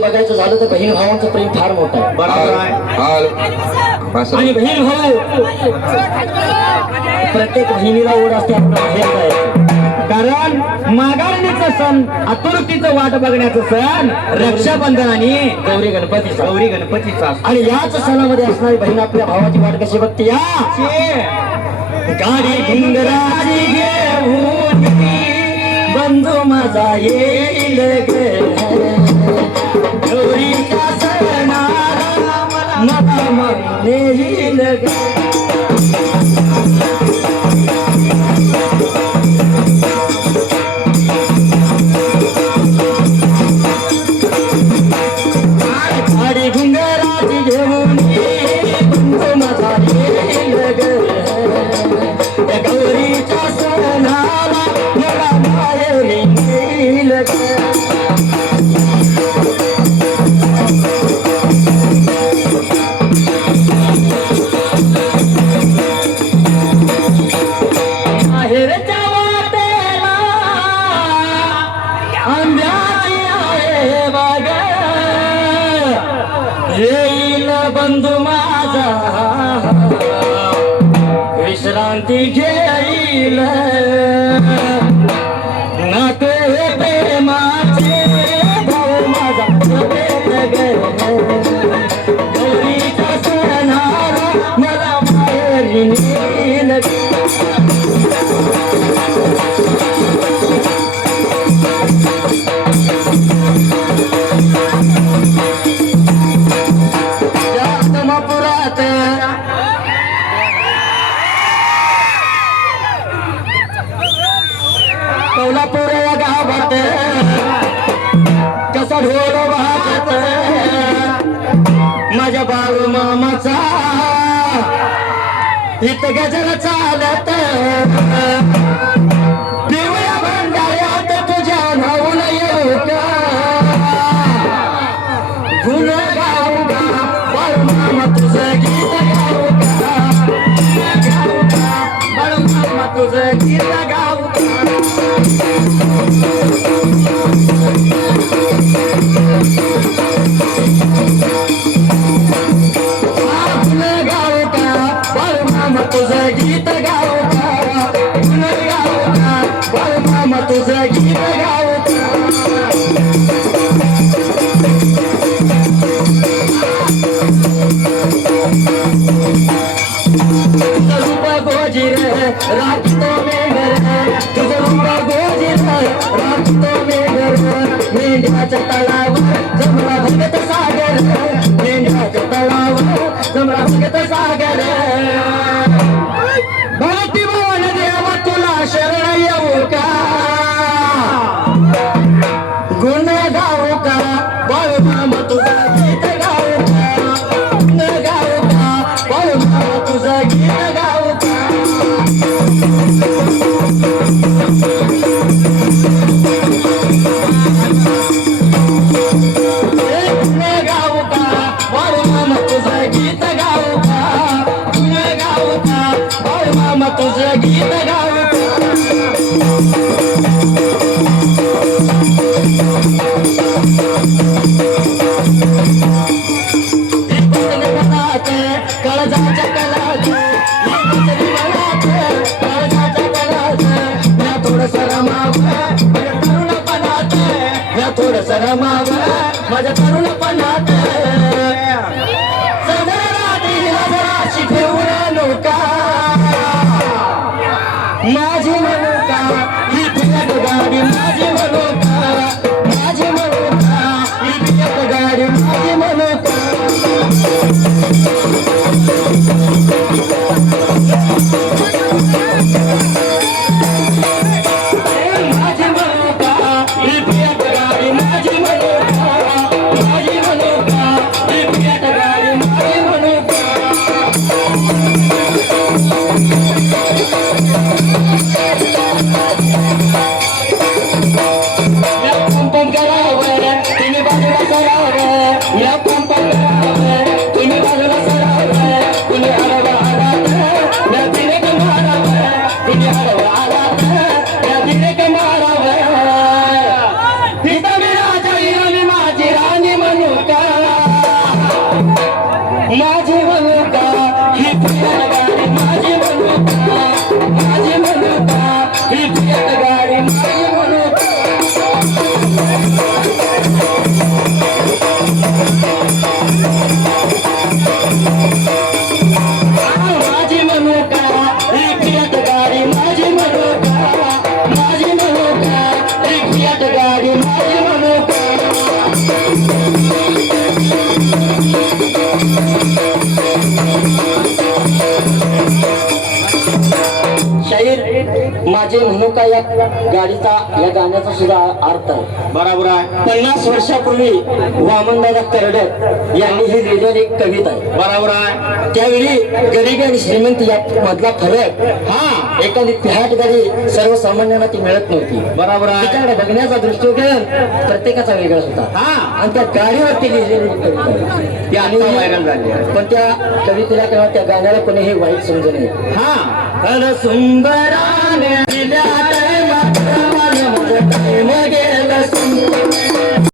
बघायचं झालं तर बहीण भावांचं प्रेम फार मोठं आहे. बरोबर आहे. आणि बहीण भाऊ प्रत्येक बहिणीला ओढ असते आपण बाहेर जायचं. कारण माघारणीचं सण, आतुरतीचं वाट बघण्याचं सण रक्षाबंधन आणि गौरी गणपतीचा. आणि याच सणामध्ये असणारी बहीण आपल्या भावाची वाट कशी बघते या गाडी घुंगराची घेऊन बंधू माझा येईल गौरीच्या सणाला मला मन येईल गाडी घुंगराची घेऊन बंधू माझा येईल गौरीच्या सणाला मला माहेर येईल माहेरच्या वाटेला आंब्याची आहे बाग येईल बंधू माझा विश्रांती घेईल नाते प्रेमाचे भाऊ माझा गौरीच्या सणाला मला माहेरी नेईल पुरात कोल्हापूर या गावात कसा ढोल वाजत माझ्या बाळू मामाचा इथं गजर चालत पिवळ्या भंडाऱ्यात तुझ्या नावून येऊ का गुण गाऊ का बाळू मामा तुझं गीत गाऊ का बाळू मामा तुझं गीत गाऊ तुझं गीत गाऊ का गाऊ का बाळू मामा तुझं गीत गाऊ तुझं रूप गोजीर राखतो मेघर तुझं रूप गोजीर राखतो मेघर मेंढ्याच्या तळावर जमला भगत सागर मेंढ्याच्या तळावर जमला भगत सागर भक्ती भवन देवा तुला शरण येऊ का गुण गाऊ का बाळू मामा तुझं गीत गाऊ का गुण गाऊ का बाळू मामा तुझं गीत गाऊ का गुण गाऊ का बाळू मामा तुझं गीत गाऊ का गुण गाऊ का बाळू मामा तुझं गीत गाऊ काळजाच्या कलाच काळजाच्या कलाच या थोडस रमावं तरुणपणात या थोडस रमावं माझ्या तरुणपणात जराशी ठेवून नौका माझी मनोका ही फिरत गाडी माझी मनोका माझी मनोका ही फिरत गाडी माझी मनोका माझी मनोका ही फिरत गाडी माझी मनोका माझी मनोका ही फिरत गाडी माझी मनोका पंपन करावं तुम्ही बाजूला करावं या पंपन करावं तुम्ही बाजूला करावं तुम्ही हरवा आलात या दिने का मारावं तुम्ही हरवा आलात या दिने का मारावं पिता मी राजा माझी राणी नेमका या गाडीचा या गाण्याचा सुद्धा अर्थ आहे. बरोबर आहे. 50 वर्षापूर्वी वामनदादा करडक यांनी ही लिहिलेली एक कविता आहे. बरोबर आहे. त्यावेळी गरिबी आणि श्रीमंती या मधला फरक हा एखादी त्या ठिकाणी सर्वसामान्यांना ती मिळत नव्हती. बरोबर आहे. त्याच्याकडे बघण्याचा दृष्टिकोन प्रत्येकाचा वेगळाच होता. हा आणि त्या गाडीवरती लिहिलेली कविता आहे. ती आता व्हायरल झाली आहे. पण त्या कवितेला किंवा त्या गाण्याला कोणीही वाईट समजू नये. हा. अरे सुंदराने दिल्या